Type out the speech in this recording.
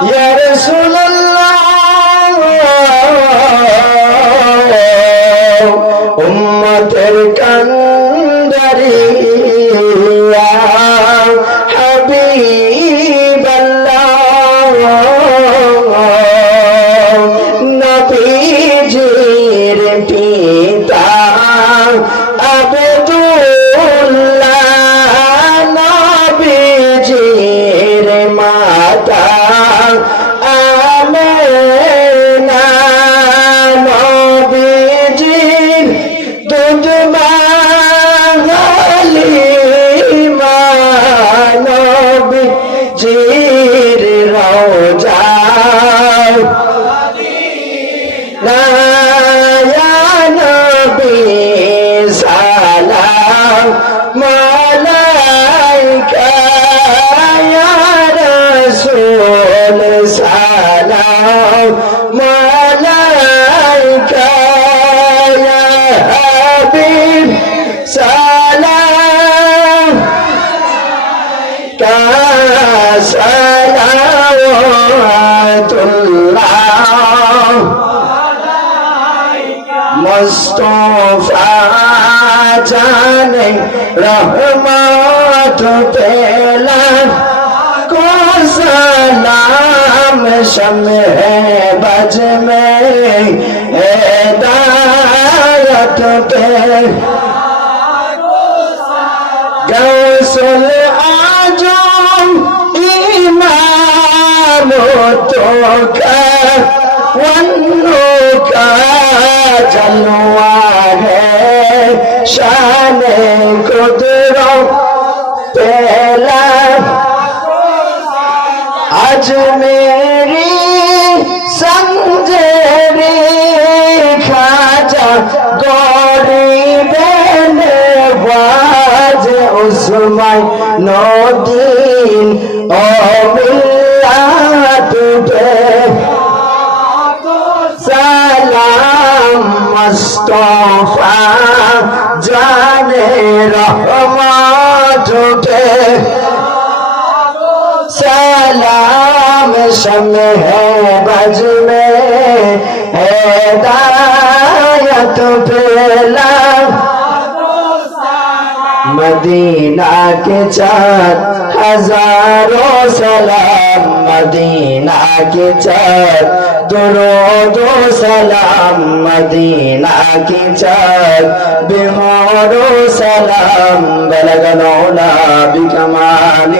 রাসূলুল্লাহ উম্মতের কান্দারি ইয়া হাবিবাল্লাহ নবীজির পিতা আব্দুল্লাহ নবীজির মাতা। আমেনা হাবিব সালাম সালাম মুস্তফা জানে রহমত পেলা কো সালাম শমে বাজ মে এ দা गौसल आजम इमाम तो का वन्नो का जलवा है शान कुदरो पहला आज তোমায় নদিন অমিল্লা তুটে সালাম মস্তফা জানে রহমা ঝুটে সালাম সম হে বজ মে হেদায়ত পেলা مدینہ کے چار ہزاروں سلام مدینہ کے چار درود و سلام مدینہ کے چار بہار و سلام بلغ نولا بکمال